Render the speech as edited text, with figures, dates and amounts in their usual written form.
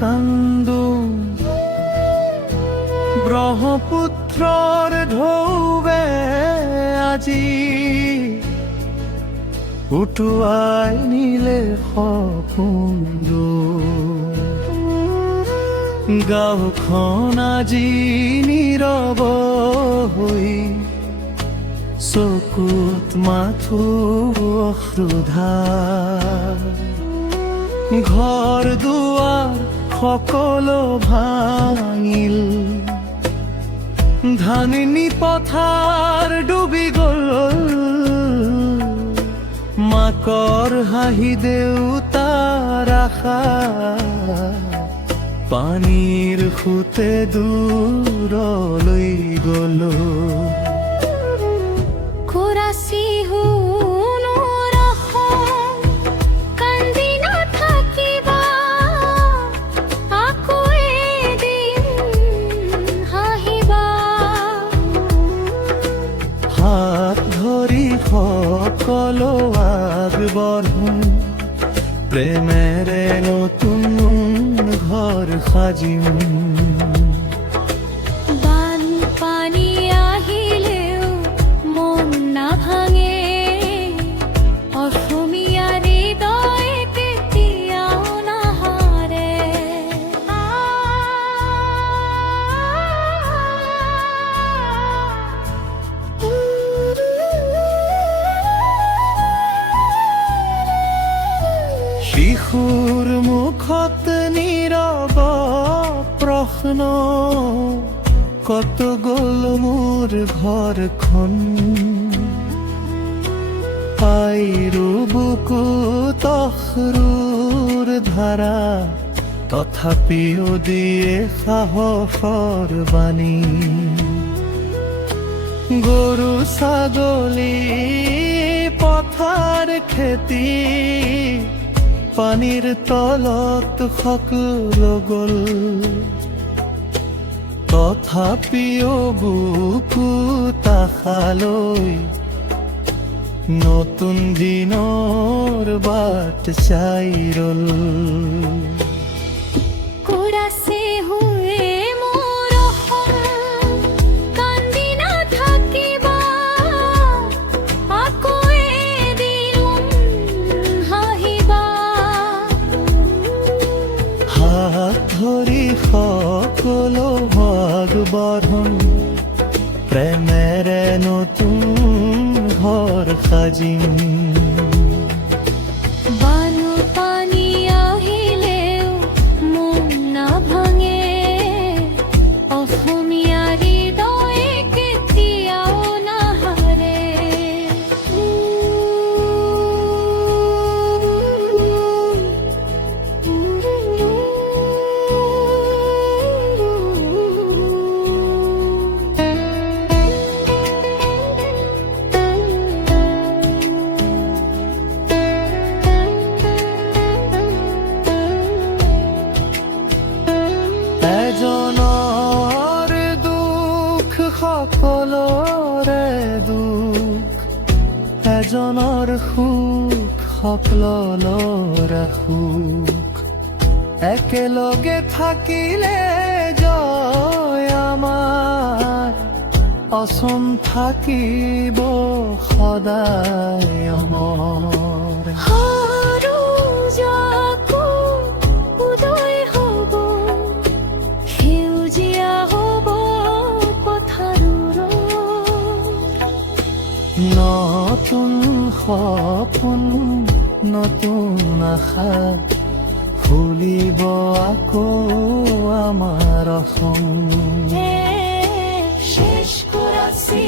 কান্দো ব্ৰহ্মপুত্ৰৰ ঢৌৱে আজি উটুৱাই নিলে সপোনবোৰ। গাঁওখন আজি নীৰৱ হৈ চকুত মাথো অশ্ৰুধাৰ। ঘৰ দুৱাৰ সকলো ভাঙিল, ধাননি পথাৰ ডুবি গ'ল। মাকৰ হাঁহি দেউতাৰ আশা পানীৰ সোঁতে দূৰলৈ গ'ল। হাত ধৰি সকলো আগবঢ়ো, প্ৰেমেৰে নতুন ঘৰ সাজিম। বানপানী আহিলেও মন নাভাঙে, অসমীয়া হৃদয় কেতিয়াও নাহাৰে। শিশুৰ মুখত নীৰৱ প্ৰশ্ন, কত গ'ল মোৰ ঘৰখন। আইৰো বুকুত অশ্ৰুৰ ধাৰা, তথাপিও দিয়ে সাহসৰ বাণী। গৰু ছাগলী পথাৰ খেতি পানীৰ তলত সকলো গ'ল। তথাপিও বুকুত আশালৈ নতুন দিনৰ বাট চাই ৰ'ল। হাত ধৰি সকলো আগবঢ়োঁ, প্ৰেমেৰে নতুন ঘৰ সাজিম। বানপানী আহিলেও মন নাভাঙে, অসমীয়া হৃদয় কেতিয়াও নাহাৰে। এজনৰ দুখ সকলোৰে দুখ, এজনৰ সুখ সকলোৰে সুখ। একেলগে থাকিলে জয় আমাৰ, অচন থাকিব সদায় অমৰ। নতুন সপোন নতুন আশা, ফুলিব আকৌ আমাৰ অসম। শেষ কৰাছি